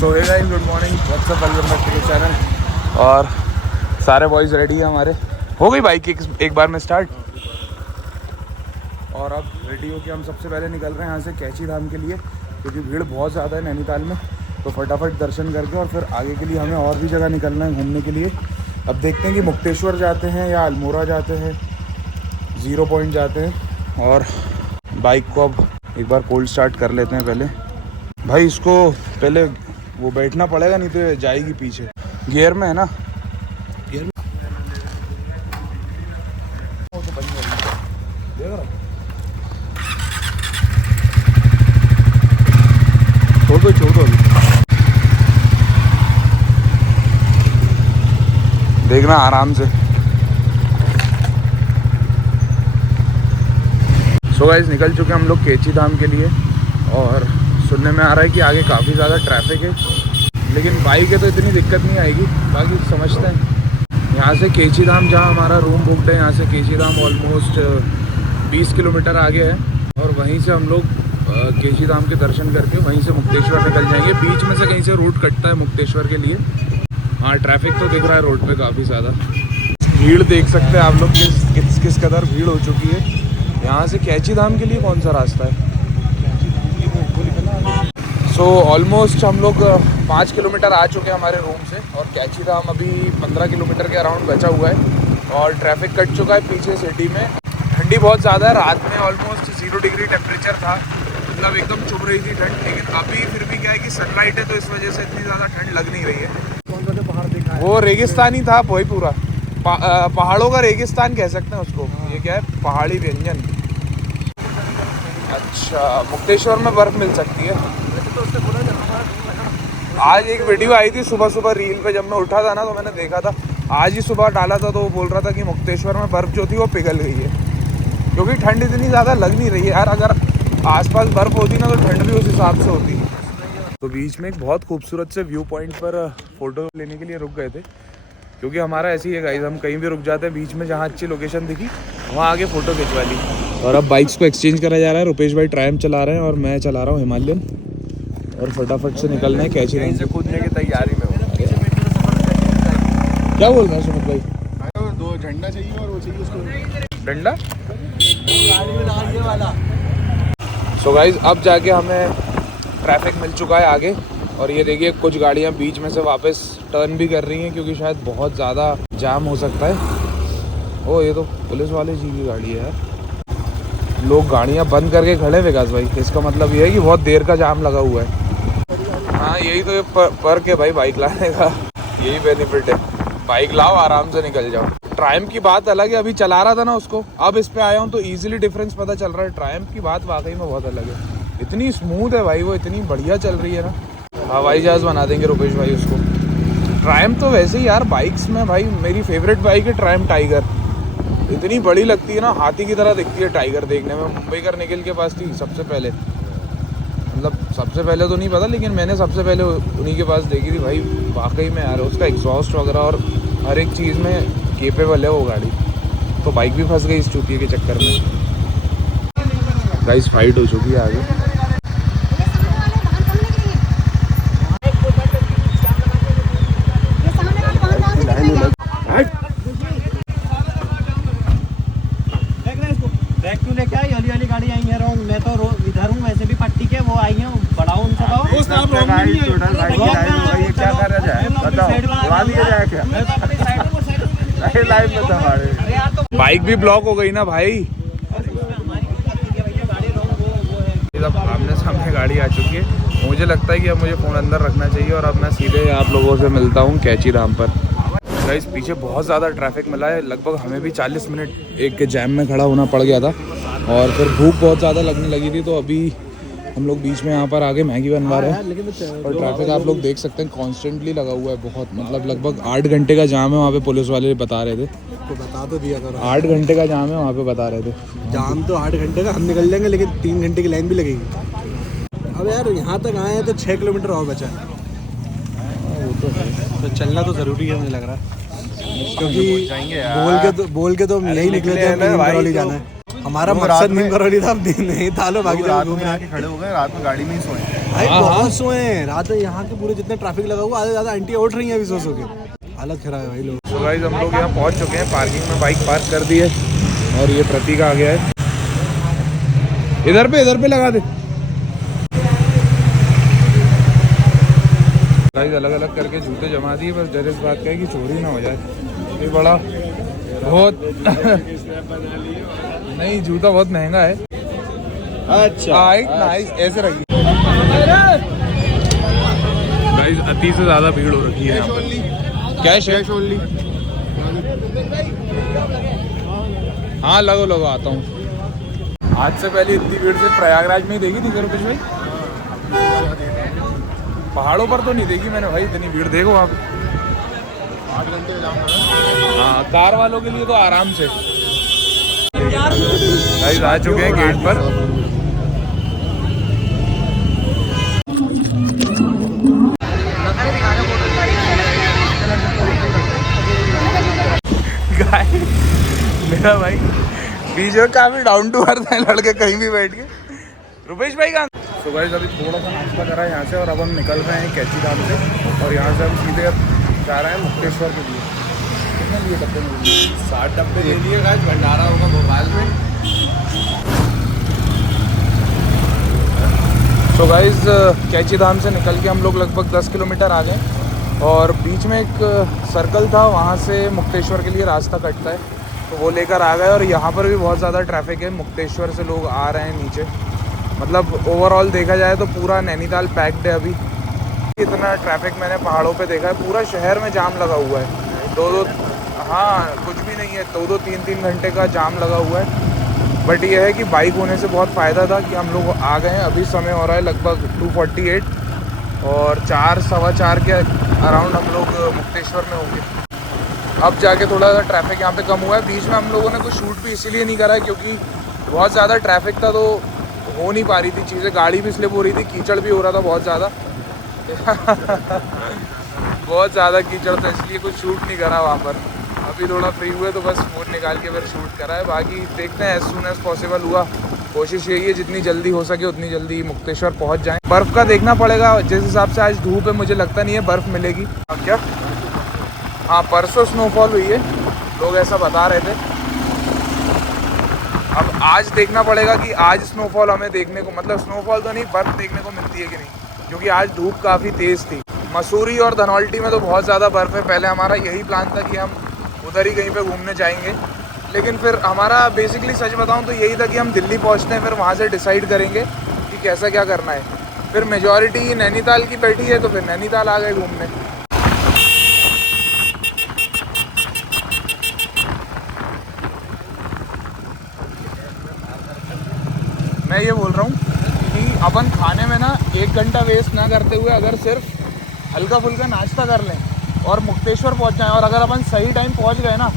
So hey guys, good morning, what's up, welcome back to the channel. और सारे boys ready हैं हमारे। हो गई बाइक एक बार में स्टार्ट। और अब रेडी होके हम सबसे पहले निकल रहे हैं यहाँ से कैची धाम के लिए, क्योंकि भीड़ बहुत ज़्यादा है नैनीताल में। तो फटाफट दर्शन करके और फिर आगे के लिए हमें और भी जगह निकलना है घूमने के लिए। अब देखते हैं कि मुक्तेश्वर जाते हैं या अल्मोड़ा जाते हैं, 0 पॉइंट जाते हैं। और बाइक को अब एक बार कोल्ड स्टार्ट कर लेते हैं पहले। भाई इसको पहले वो बैठना पड़ेगा, नहीं तो ये जाएगी पीछे। गियर में है ना, गियर में वो तो बंद देख रहा छोड़ देखना आराम से। सो गाइस, निकल चुके हम लोग कैची धाम के लिए। और सुनने में आ रहा है कि आगे काफ़ी ज़्यादा ट्रैफिक है, लेकिन बाइक है तो इतनी दिक्कत नहीं आएगी। बाकी समझते हैं। यहाँ से कैची धाम, जहाँ हमारा रूम बुकड है, यहाँ से कैची धाम ऑलमोस्ट 20 किलोमीटर आगे है। और वहीं से हम लोग कैची धाम के दर्शन करके वहीं से मुक्तेश्वर निकल जाएंगे। बीच में से कहीं से रूट कटता है मुक्तेश्वर के लिए। हाँ, ट्रैफिक तो दिख रहा है रोड पे काफ़ी ज़्यादा। भीड़ देख सकते हैं आप लोग किस कदर भीड़ हो चुकी है। यहाँ से कैची धाम के लिए कौन सा रास्ता है? सो ऑलमोस्ट हम लोग 5 किलोमीटर आ चुके हैं हमारे रूम से। और कैची धाम अभी 15 किलोमीटर के अराउंड बचा हुआ है। और ट्रैफिक कट चुका है पीछे सिटी में। ठंडी बहुत ज़्यादा है। रात में ऑलमोस्ट 0 डिग्री टेम्परेचर था, मतलब एकदम चुभ रही थी ठंड। लेकिन अभी फिर भी क्या है कि सनलाइट है, तो इस वजह से इतनी ज़्यादा ठंड लग नहीं रही है। कौन सा पहाड़ देखा है? वो रेगिस्तान ही था वही पूरा। पहाड़ों का रेगिस्तान कह सकते हैं उसको। ये क्या है? पहाड़ी व्यंजन। अच्छा, मुक्तेश्वर में बर्फ़ मिल सकती है। आज एक वीडियो आई थी सुबह सुबह रील पे, जब मैं उठा था ना तो मैंने देखा था। आज ही सुबह डाला था, तो वो बोल रहा था कि मुक्तेश्वर में बर्फ़ जो थी वो पिघल गई है, क्योंकि ठंड इतनी ज़्यादा लग नहीं रही है यार। अगर आसपास बर्फ़ होती ना तो ठंड भी उस हिसाब से होती। तो बीच में एक बहुत खूबसूरत से व्यू पॉइंट पर फ़ोटो लेने के लिए रुक गए थे, क्योंकि हमारा ऐसी है गाइस, हम कहीं भी रुक जाते हैं बीच में, जहाँ अच्छी लोकेशन दिखी वहाँ आगे फ़ोटो खिंचवा ली। और अब बाइक्स को एक्सचेंज करा जा रहा है। रुपेश भाई ट्रायम्फ चला रहे हैं और मैं चला रहा हूँ हिमालयन। और फटाफट से निकलना है कैची धाम से कूदने की तैयारी में। क्या बोल रहे हैं सुमित भाई? 2 झंडा चाहिए और वो चाहिए उसको डंडा वाला। सो गाइस, अब जाके हमें ट्रैफिक मिल चुका है आगे। और ये देखिए कुछ गाड़ियाँ बीच में से वापस टर्न भी कर रही हैं, क्योंकि शायद बहुत ज़्यादा जाम हो सकता है। ओ, ये तो पुलिस वाले जी की गाड़ी है यार। लोग गाड़ियाँ बंद करके खड़े हैं विकास भाई। इसका मतलब ये है कि बहुत देर का जाम लगा हुआ है। हाँ, यही तो ये पर्क है भाई बाइक लाने का। यही बेनिफिट है, बाइक लाओ आराम से निकल जाओ। ट्रायम्फ की बात अलग है, अभी चला रहा था ना उसको, अब इस पे आया हूँ तो इजीली डिफरेंस पता चल रहा है। ट्रायम्फ की बात वाकई में बहुत अलग है। इतनी स्मूथ है भाई, वो इतनी बढ़िया चल रही है ना। हवाई जहाज़ बना देंगे रुपेश भाई उसको। ट्रायम्फ तो वैसे ही यार बाइक्स में भाई मेरी फेवरेट बाइक है ट्रायम्फ टाइगर। इतनी बड़ी लगती है ना, हाथी की तरह दिखती है टाइगर देखने में। मुंबई कर निकल के पास थी सबसे पहले, मतलब सबसे पहले तो नहीं पता, लेकिन मैंने सबसे पहले उन्हीं के पास देखी थी भाई। वाकई में यार उसका एग्जॉस्ट वगैरह और हर एक चीज़ में केपेबल है वो गाड़ी। तो बाइक भी फंस गई इस चूतिए के चक्कर में। गाइस, फाइट हो चुकी है आगे। गाड़ी आई है रॉन्ग। मैं तो इधर हूँ, वैसे भी पट्टी के वो आई है, बढ़ाओ उनसे क्या कर रहा है? बाइक भी ब्लॉक हो गई ना भाई। आमने सामने गाड़ी आ चुकी है। मुझे लगता है कि अब मुझे फ़ोन अंदर रखना चाहिए और अब मैं सीधे आप लोगों से मिलता हूँ कैची धाम पर। गाइस, पीछे बहुत ज़्यादा ट्रैफिक मिला है। लगभग हमें भी 40 मिनट एक जैम में खड़ा होना पड़ गया था। और फिर भूख बहुत ज़्यादा लगने लगी थी, तो अभी हम लोग बीच में यहाँ पर आगे मैगी बनवा रहे हैं। और ट्रैफिक आप लोग देख सकते हैं कॉन्स्टेंटली लगा हुआ है बहुत, मतलब लगभग 8 घंटे का जाम है वहाँ पे। पुलिस वाले बता रहे थे, तो बता तो दिया करो। 8 घंटे का जाम है वहाँ पे, बता रहे थे। जाम तो 8 घंटे का, हम निकल जाएंगे, लेकिन 3 घंटे की लाइन भी लगेगी। अब यार यहाँ तक आए हैं तो 6 किलोमीटर और बचा है। वो तो है, तो चलना तो ज़रूरी है मुझे लग रहा है, क्योंकि बोल के तो यही निकले थे करौली जाना है। हमारा मकसद नीम करौली था, नहीं था। लो बाकी रात में आके खड़े हो गए, रात में गाड़ी में ही सोए। भाई हाँ, हाँ। बहुत सो हैं रात में, यहाँ के पूरे जितने ट्रैफिक लगा हुआ आधे ज्यादा आंटी उठ रही हैं अभी सो के। हालत खराब है भाई लोग। तो गाइस हम लोग यहाँ पहुँच चुके हैं, पार्किंग में बाइक पार्क कर दी है और ये प्रतीक आ गया है। इधर पे लगा दे गाइस। अलग अलग करके जूते जमा दिए, बस डर इस बात का है कि चोरी ना हो जाए। ये बड़ा बहुत नहीं, जूता बहुत महंगा है। अच्छा नाइस, ऐसे रखिए गाइस। अति से ज्यादा भीड़ हो रखी है यहाँ पर। Cash only. हाँ लगो आता हूँ। आज से पहले इतनी भीड़ से प्रयागराज में ही देखी थी रुपेश भाई, पहाड़ों पर तो नहीं देखी मैंने भाई इतनी भीड़। देखो आप 8 घंटे हाँ, कार वालों के लिए तो आराम से। गाइस आ चुके हैं गेट पर। मेरा भाई बीच में काफी डाउन टू अर्थ है लड़के, कहीं भी बैठ के। रुपेश भाई का तो गाइस अभी थोड़ा सा नाश्ता करा है यहाँ से और अब हम निकल रहे हैं कैची धाम से और यहाँ से हम सीधे जा रहे हैं मुक्तेश्वर के लिए। कितने लिए डब्बे में? 60 डब्बे ले लिए गाइस, भंडारा होगा भोपाल में। तो गाइस कैची धाम से निकल के हम लोग लगभग 10 किलोमीटर आ गए और बीच में एक सर्कल था, वहाँ से मुक्तेश्वर के लिए रास्ता कटता है, तो वो लेकर आ गए। और यहाँ पर भी बहुत ज़्यादा ट्रैफिक है, मुक्तेश्वर से लोग आ रहे हैं नीचे। मतलब ओवरऑल देखा जाए तो पूरा नैनीताल पैक्ड है अभी। इतना ट्रैफिक मैंने पहाड़ों पे देखा है, पूरा शहर में जाम लगा हुआ है। हाँ कुछ भी नहीं है, 2-2 3-3 घंटे का जाम लगा हुआ है। बट ये है कि बाइक होने से बहुत फ़ायदा था कि हम लोग आ गए हैं। अभी समय हो रहा है लगभग 2:48 और 4-4:15 के अराउंड हम लोग मुक्तेश्वर में होंगे। अब जाके थोड़ा सा ट्रैफिक यहाँ पे कम हुआ है। बीच में हम लोगों ने कुछ शूट भी इसीलिए नहीं करा क्योंकि बहुत ज़्यादा ट्रैफिक था, तो हो नहीं पा रही थी चीज़ें। गाड़ी भी स्लिप हो रही थी, कीचड़ भी हो रहा था बहुत ज़्यादा बहुत ज़्यादा कीचड़ था, इसलिए कुछ शूट नहीं करा वहाँ पर। अभी थोड़ा फ्री हुए तो बस फ़ोन निकाल के फिर शूट करा है। बाकी देखते हैं एज सून एज पॉसिबल हुआ। कोशिश यही है जितनी जल्दी हो सके उतनी जल्दी मुक्तेश्वर पहुँच जाएँ। बर्फ़ का देखना पड़ेगा, जिस हिसाब से आज धूप है मुझे लगता नहीं है बर्फ़ मिलेगी। क्या? हाँ परसों स्नोफॉल हुई है, लोग ऐसा बता रहे थे। अब आज देखना पड़ेगा कि आज स्नोफॉल हमें देखने को, मतलब स्नोफॉल तो नहीं, बर्फ़ देखने को मिलती है कि नहीं, क्योंकि आज धूप काफ़ी तेज़ थी। मसूरी और धनौल्टी में तो बहुत ज़्यादा बर्फ़ है। पहले हमारा यही प्लान था कि हम उधर ही कहीं पे घूमने जाएंगे, लेकिन फिर हमारा बेसिकली सच बताऊं तो यही था कि हम दिल्ली पहुंचते हैं, फिर वहाँ से डिसाइड करेंगे कि कैसा क्या करना है। फिर मेजॉरिटी नैनीताल की बैठी है तो फिर नैनीताल आ गए घूमने। मैं ये बोल रहा हूँ कि अपन खाने में ना 1 घंटा वेस्ट ना करते हुए अगर सिर्फ हल्का फुल्का नाश्ता कर लें और मुक्तेश्वर पहुँच जाएँ, और अगर अपन सही टाइम पहुँच गए ना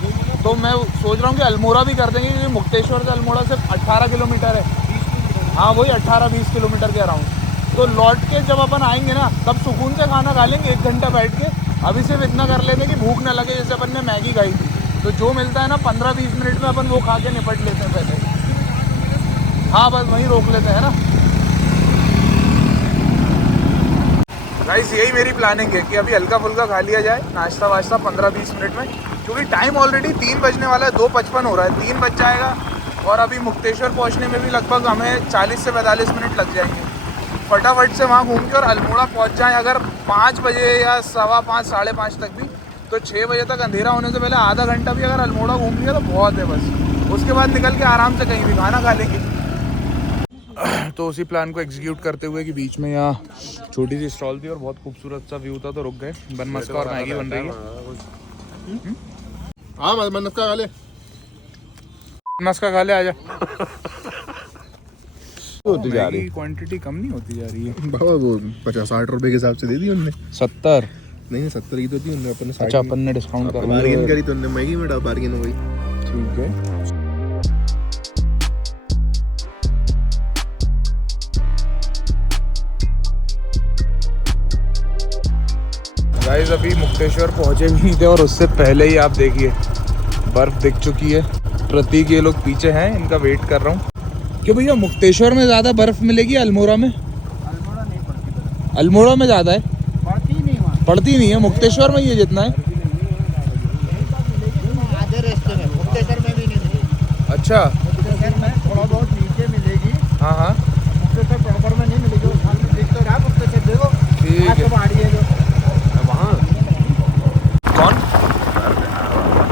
तो मैं सोच रहा हूँ कि अल्मोड़ा भी कर देंगे, क्योंकि मुक्तेश्वर से अल्मोड़ा सिर्फ 18 किलोमीटर है। हाँ वही 18-20 किलोमीटर के अराउंड। तो लौट के जब अपन आएंगे ना तब सुकून से खाना खा लेंगे 1 घंटा बैठ के। अभी सिर्फ इतना कर लेते हैं कि भूख ना लगे। जैसे अपन ने मैगी खाई थी तो जो मिलता है ना 15-20 मिनट में अपन वो खा के निपट लेते हैं पहले। हाँ बस वहीं रोक लेते हैं ना। गाइस यही मेरी प्लानिंग है कि अभी हल्का फुल्का खा लिया जाए, नाश्ता वाश्ता 15-20 मिनट में, क्योंकि टाइम ऑलरेडी 3 बजने वाला है, 2:55 हो रहा है, 3 बज जाएगा। और अभी मुक्तेश्वर पहुंचने में भी लगभग हमें 40 से 45 मिनट लग जाएंगे। फटाफट से वहां घूम के और अल्मोड़ा पहुंच जाएं अगर 5 बजे या 5:15 5:30 तक भी, तो 6 बजे तक अंधेरा होने से पहले आधा घंटा भी अगर अल्मोड़ा घूम लिया तो बहुत है बस। उसके बाद निकल के आराम से कहीं भी खाना खा लेंगे। तो उसी प्लान को एग्जीक्यूट करते हुए कि बीच में यहाँ छोटी सी स्टॉल थी और बहुत खूबसूरत सा व्यू था, तो रुक गए। बनमस्का और मैगी बन रही है। हाँ बनमस्का खा ले, बनमस्का खा ले, आजा। होती जा रही क्वांटिटी कम नहीं होती जा रही है बाबा। वो 50-60 रुपए के हिसाब से दे दी उनने। 70 नहीं 70 की तो थी उनने। अपन अच्छा अपन ने डिस्काउंट कर बार्गेन करी तो उनने मैगी में बार्गेन हो गई। ठीक है। गाइस अभी मुक्तेश्वर पहुंचे भी नहीं थे और उससे पहले ही आप देखिए बर्फ दिख चुकी है। प्रतीक ये लोग पीछे हैं, इनका वेट कर रहा हूँ। क्यों भैया मुक्तेश्वर में ज़्यादा बर्फ मिलेगी अल्मोड़ा में? अल्मोड़ा नहीं पड़ती अल्मोड़ा में ज़्यादा है, पड़ती नहीं वहाँ, पड़ती नहीं है। मुक्तेश्वर में ये जितना है। आधे रास्ते में, मुक्तेश्वर में भी नहीं मिलेगी। अच्छा, मुक्तेश्वर में थोड़ा बहुत नीचे मिलेगी, हाँ हाँ मुक्तेश्वर प्रॉपर में नहीं मिलेगी। वो सामने दिख तो रहा है मुक्तेश्वर, देखो ठीक है। पहाड़ी है जो वहाँ कौन?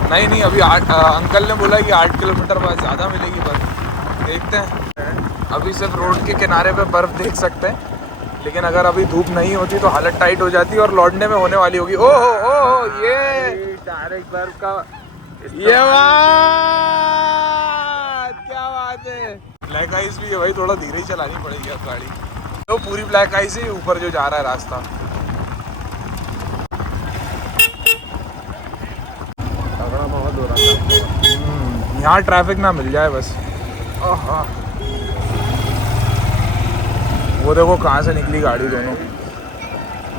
नहीं नहीं, अभी अंकल ने बोला कि 8 किलोमीटर बाद ज़्यादा मिलेगी बर्फ। देखते हैं। अभी सिर्फ रोड के किनारे पे बर्फ़ देख सकते हैं, लेकिन अगर अभी धूप नहीं होती तो हालत टाइट हो जाती और लौटने में होने वाली होगी। ओहो ये डायरेक्ट बर्फ का ये बात क्या बात है। ब्लैक आइस भी है भाई, थोड़ा धीरे ही चलानी पड़ेगी अब गाड़ी। तो पूरी ब्लैक आइस ही ऊपर जो जा रहा है रास्ता। तगड़ा माहौल हो रहा था। यहाँ ट्रैफिक ना मिल जाए बस। आहा। वो देखो कहाँ से निकली गाड़ी,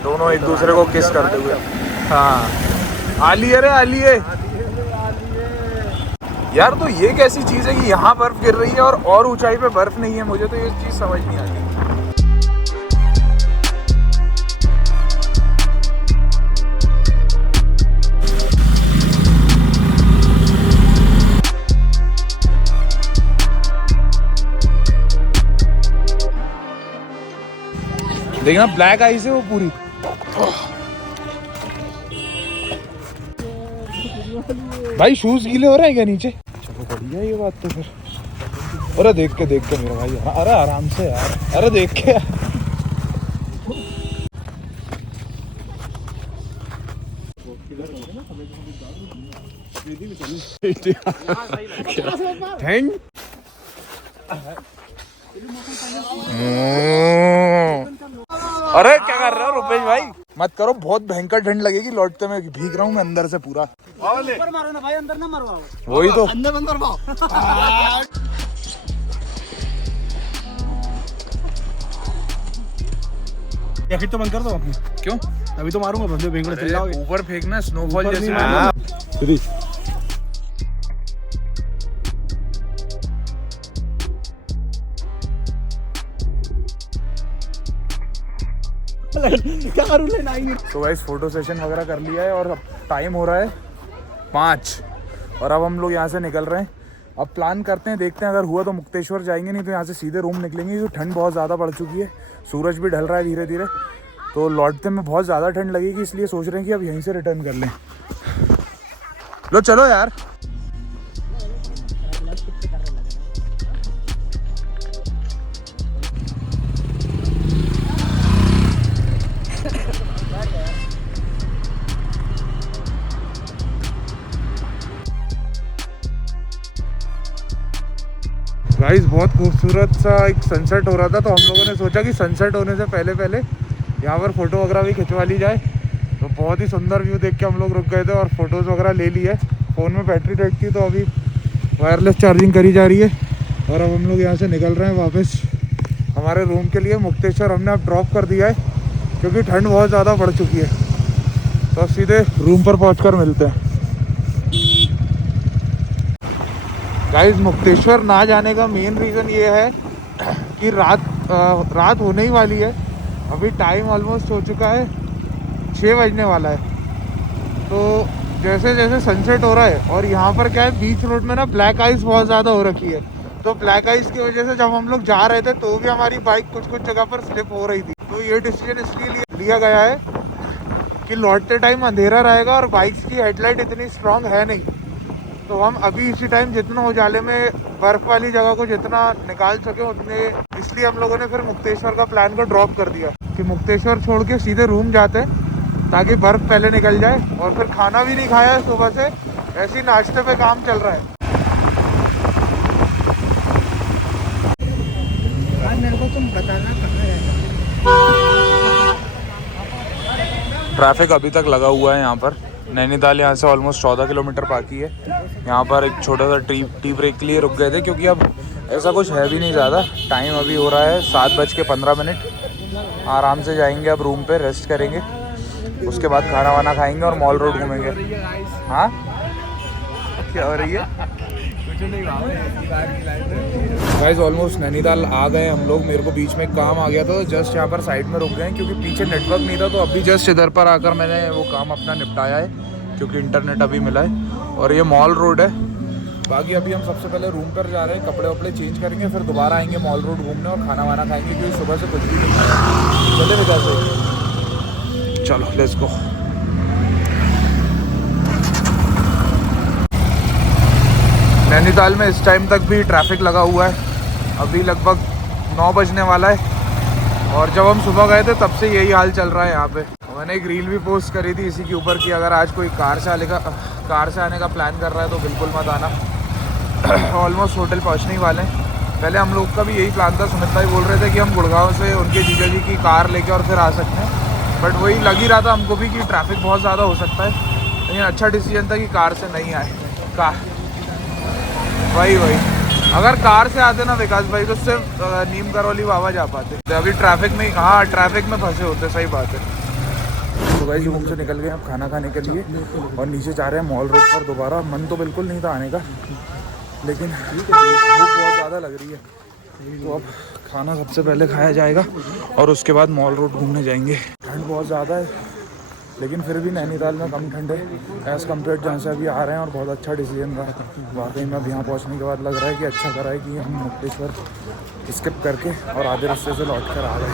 दोनों एक दूसरे को किस करते हुए। हाँ आलिए रे आलिए यार। तो ये कैसी चीज़ है कि यहाँ बर्फ गिर रही है और ऊंचाई पे बर्फ नहीं है? मुझे तो ये चीज़ समझ नहीं आती। देखना ब्लैक आइस है वो पूरी। भाई शूज गीले हो रहे हैं क्या नीचे? चलो बढ़िया ये बात तो फिर। अरे देख के मेरा भाई, अरे आराम से यार, अरे देख के यार। ठंड अरे क्या कर रहे हो रुपेश भाई? मत करो, बहुत भयंकर ठंड लगेगी लौटते में। भीग रहा हूँ मैं अंदर से पूरा। ऊपर मारो ना भाई, अंदर ना मरवाओ। वही तो। अंदर बंद मरवाओ। जैकेट तो बंद कर दो अपनी। क्यों? अभी तो मारूंगा बंदे, बेंगलोर चल जाओगे। ऊपर फेंकना स्नोफॉल ऊपर जैसे। नहीं मारना। सीधी। क्या करूँ लेना आएंगे। तो गाइस फोटो सेशन वगैरह कर लिया है और अब टाइम हो रहा है 5 और अब हम लोग यहाँ से निकल रहे हैं। अब प्लान करते हैं, देखते हैं अगर हुआ तो मुक्तेश्वर जाएंगे, नहीं तो यहाँ से सीधे रूम निकलेंगे क्योंकि ठंड बहुत ज़्यादा बढ़ चुकी है। सूरज भी ढल रहा है धीरे धीरे, तो लौटते में बहुत ज़्यादा ठंड लगेगी, इसलिए सोच रहे हैं कि अब यहीं से रिटर्न कर लें। लो चलो यार। गाइस बहुत खूबसूरत सा एक सनसेट हो रहा था, तो हम लोगों ने सोचा कि सनसेट होने से पहले पहले यहाँ पर फ़ोटो वगैरह भी खिंचवा ली जाए। तो बहुत ही सुंदर व्यू देख के हम लोग रुक गए थे और फोटोज़ वगैरह ले ली है। फ़ोन में बैटरी डेड थी तो अभी वायरलेस चार्जिंग करी जा रही है और अब हम लोग यहाँ से निकल रहे हैं वापस हमारे रूम के लिए। मुक्तेश्वर हमने अब ड्रॉप कर दिया है क्योंकि ठंड बहुत ज़्यादा बढ़ चुकी है, तो अब सीधे रूम पर पहुँच मिलते हैं। गाइस मुक्तेश्वर ना जाने का मेन रीज़न ये है कि रात होने ही वाली है। अभी टाइम ऑलमोस्ट हो चुका है 6 बजने वाला है। तो जैसे जैसे सनसेट हो रहा है और यहाँ पर क्या है, बीच रोड में ना ब्लैक आइस बहुत ज़्यादा हो रखी है। तो ब्लैक आइस की वजह से जब हम लोग जा रहे थे तो भी हमारी बाइक कुछ जगह पर स्लिप हो रही थी। तो ये डिसीजन इसलिए लिया गया है कि लौटते टाइम अंधेरा रहेगा और बाइक्स की हेडलाइट इतनी स्ट्रांग है नहीं, तो हम अभी इसी टाइम जितना उजाले में बर्फ़ वाली जगह को जितना निकाल सके उतने, इसलिए हम लोगों ने फिर मुक्तेश्वर का प्लान को ड्रॉप कर दिया कि मुक्तेश्वर छोड़ के सीधे रूम जाते हैं ताकि बर्फ़ पहले निकल जाए। और फिर खाना भी नहीं खाया है सुबह से, ऐसे ही नाश्ते पे काम चल रहा है। मेरे को तुम बताना कहाँ है। ट्रैफिक अभी तक लगा हुआ है यहाँ पर। नैनीताल यहाँ से ऑलमोस्ट 14 किलोमीटर बाकी है। यहाँ पर एक छोटा सा टी ब्रेक के लिए रुक गए थे क्योंकि अब ऐसा कुछ है भी नहीं ज़्यादा। टाइम अभी हो रहा है 7:15। आराम से जाएंगे अब रूम पे, रेस्ट करेंगे, उसके बाद खाना वाना खाएंगे और मॉल रोड घूमेंगे। हाँ क्या हो रही है? गाइस ऑलमोस्ट नैनीताल आ गए हम लोग। मेरे को बीच में काम आ गया था तो जस्ट यहाँ पर साइड में रुक गए क्योंकि पीछे नेटवर्क नहीं था। तो अभी जस्ट इधर पर आकर मैंने वो काम अपना निपटाया है क्योंकि इंटरनेट अभी मिला है। और ये मॉल रोड है। बाकी अभी हम सबसे पहले रूम पर जा रहे हैं, कपड़े वपड़े चेंज करेंगे, फिर दोबारा आएंगे मॉल रोड घूमने और खाना वाना खाएंगे क्योंकि सुबह से कुछ भी नहीं खाया। चले विकास भाई, चलो लेट्स गो। नैनीताल में इस टाइम तक भी ट्रैफिक लगा हुआ है। अभी लगभग 9 बजने वाला है और जब हम सुबह गए थे तब से यही हाल चल रहा है यहाँ पे। मैंने एक रील भी पोस्ट करी थी इसी के ऊपर कि अगर आज कोई कार से आने का प्लान कर रहा है तो बिल्कुल मत आना। ऑलमोस्ट होटल पहुँचने ही वाले हैं। पहले हम लोग का भी यही प्लान था। सुमित भाई बोल रहे थे कि हम गुड़गांव से उनके जीजा जी की कार लेके और फिर आ सकते हैं, बट वही लग ही रहा था हमको भी कि ट्रैफिक बहुत ज़्यादा हो सकता है। लेकिन अच्छा डिसीजन था कि कार से नहीं आए। वही अगर कार से आते ना विकास भाई तो सिर्फ नीम करौली बाबा जा पाते। अभी ट्रैफिक में, हाँ ट्रैफिक में फंसे होते, सही बात है। तो भाई रूम से निकल गए अब खाना खाने के लिए और नीचे जा रहे हैं मॉल रोड पर दोबारा। मन तो बिल्कुल नहीं था आने का, लेकिन भूख बहुत ज़्यादा लग रही है तो अब खाना सबसे पहले खाया जाएगा और उसके बाद मॉल रोड घूमने जाएंगे। ठंड बहुत ज़्यादा है लेकिन फिर भी नैनीताल में कम ठंड है एज़ कम्पेयर जहाँ से अभी आ रहे हैं और बहुत अच्छा डिसीजन रहा वाकई में। अब यहाँ पहुँचने के बाद लग रहा है कि अच्छा करा है कि हम मुक्तेश्वर स्किप करके और आधे रास्ते से लौट कर आ गए।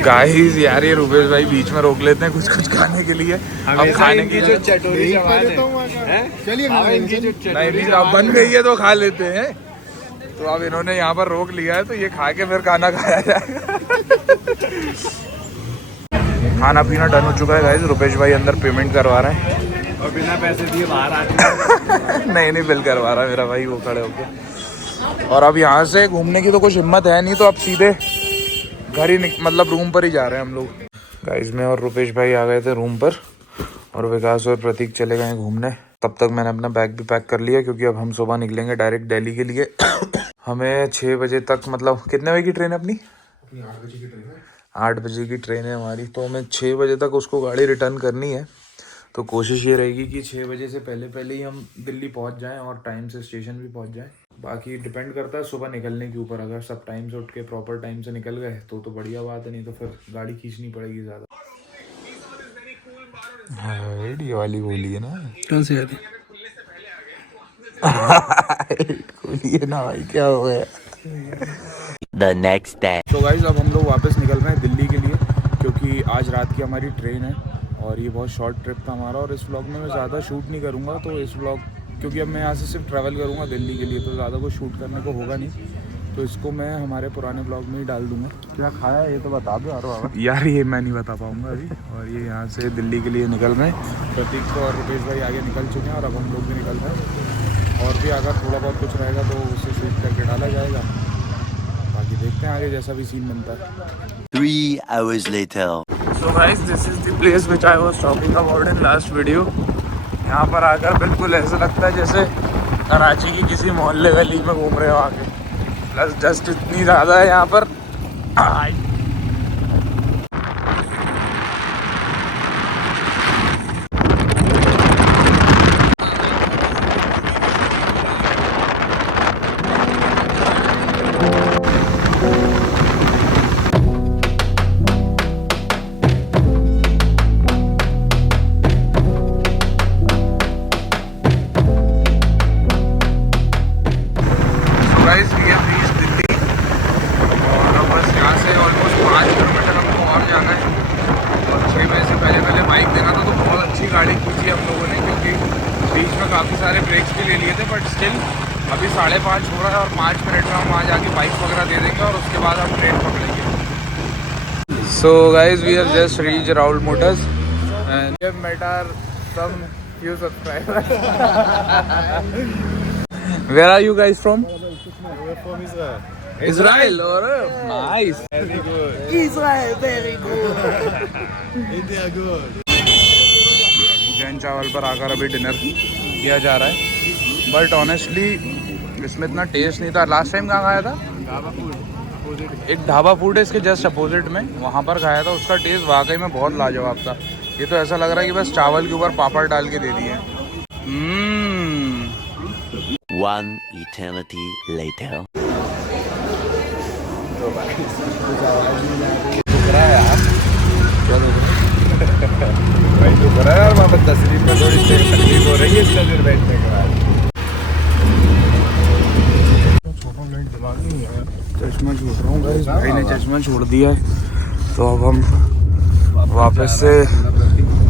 गाइस यार ये रुपेश भाई बीच में रोक लेते हैं कुछ खाने के लिए। अब खाने की जो चटोरी चलिए अब बन गई है तो खा लेते हैं। तो अब इन्होंने यहाँ पर रोक लिया है तो ये खा के फिर खाना खाया जाएगा। खाना पीना डन हो चुका है गाइस। रुपेश भाई अंदर पेमेंट करवा रहे हैं और बिना पैसे दिए बाहर आ नहीं बिल करवा रहा है मेरा भाई वो खड़े होके। और अब यहाँ से घूमने की तो कुछ हिम्मत है नहीं तो अब सीधे घर ही मतलब रूम पर ही जा रहे हैं हम लोग। गाइस मैं और रुपेश भाई आ गए थे रूम पर और विकास और प्रतीक चले गए घूमने। तब तक मैंने अपना बैग भी पैक कर लिया क्योंकि अब हम सुबह निकलेंगे डायरेक्ट दिल्ली के लिए। हमें 6 बजे तक, मतलब कितने बजे की ट्रेन है अपनी? 8 बजे की ट्रेन है। 8 बजे की ट्रेन है हमारी तो हमें 6 बजे तक उसको गाड़ी रिटर्न करनी है। तो कोशिश ये रहेगी कि 6 बजे से पहले ही हम दिल्ली पहुंच जाएं और टाइम से स्टेशन भी पहुंच जाएं। बाकी डिपेंड करता है सुबह निकलने के ऊपर। अगर सब टाइम से उठ के प्रॉपर टाइम से निकल गए तो बढ़िया बात है, नहीं तो फिर गाड़ी खींचनी पड़ेगी ज़्यादा। ये वाली गोली है ना? कौन सी वाली? गोली है ना भाई, क्या हो गया? The next day. तो गाइस अब हम लोग वापस निकल रहे हैं दिल्ली के लिए क्योंकि आज रात की हमारी ट्रेन है और ये बहुत शॉर्ट ट्रिप था हमारा। और इस व्लॉग में मैं ज़्यादा शूट नहीं करूँगा तो इस व्लॉग क्योंकि अब मैं यहाँ से सिर्फ ट्रैवल करूँगा दिल्ली के लिए तो ज़्यादा कुछ शूट करने को होगा नहीं। तो इसको मैं हमारे पुराने ब्लॉग में ही डाल दूँगा। क्या खाया ये तो बता दो यार ये मैं नहीं बता पाऊँगा अभी। और ये यहाँ से दिल्ली के लिए निकल रहे हैं। प्रतीक तो और रुपेश भाई आगे निकल चुके हैं और अब हम लोग भी निकल रहे हैं। और भी अगर थोड़ा बहुत कुछ रहेगा तो उसे शूट करके डाला जाएगा। बाकी देखते हैं आगे जैसा भी सीन बनता है। 3 hours later. So guys, this is the place which I was talking about in last video. यहाँ पर आकर बिल्कुल ऐसा लगता है जैसे कराची की किसी मोहल्ले गली में घूम रहे हो आके। प्लस डस्ट इतनी ज़्यादा है यहाँ पर। काफ़ी सारे ब्रेक्स भी ले लिए थे बट स्टिल अभी 5:30 हो रहा है और 5 मिनट में हम वहाँ जाके बाइक वगैरह दे देंगे और उसके बाद हम ट्रेन पकड़ेंगे। So guys we are just reach Rahul motors and we have met our some few subscribers. Where are you guys from? We're from Israel. Israel or nice. Very good. Israel very good. India good. Jain चावल पर आकर अभी dinner किया जा रहा है but honestly इसमें इतना टेस्ट नहीं था। लास्ट टाइम कहाँ खाया था? ढाबा फूड। एक ढाबा फूड है इसके जस्ट अपोजिट में, वहाँ पर खाया था। उसका टेस्ट वाकई में बहुत लाजवाब था। ये तो ऐसा लग रहा है कि बस चावल के ऊपर पापड़ डाल के दे दिए। One eternity later. भाई तो करा यार, वहाँ पर तस्वीर में थोड़ी सी तकलीफ हो रही है इतना देर बैठने के बाद। चश्मा छोड़ रहा हूँ गाइस, भाई ने चश्मा छोड़ दिया है। तो अब हम वापस से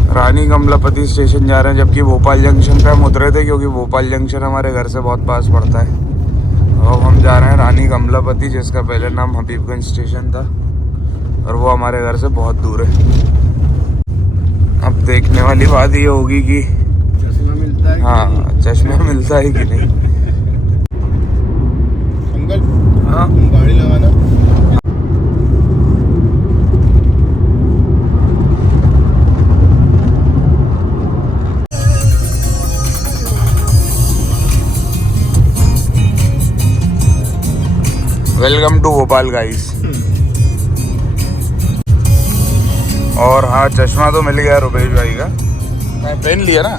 रानी कमलापति स्टेशन जा रहे हैं, जबकि भोपाल जंक्शन पे हम उतरे थे, क्योंकि भोपाल जंक्शन हमारे घर से बहुत पास पड़ता है। अब हम जा रहे हैं रानी कमलापति, जिसका पहले नाम हबीबगंज स्टेशन था, और वो हमारे घर से बहुत दूर है। अब देखने वाली बात ये होगी कि चश्मा मिलता है। हाँ, चश्मा मिलता है कि नहीं। अंकल, हाँ गाड़ी लगाना। Welcome to Bhopal guys. और हाँ, चश्मा तो मिल गया रुपेश भाई का, मैं पहन लिया ना।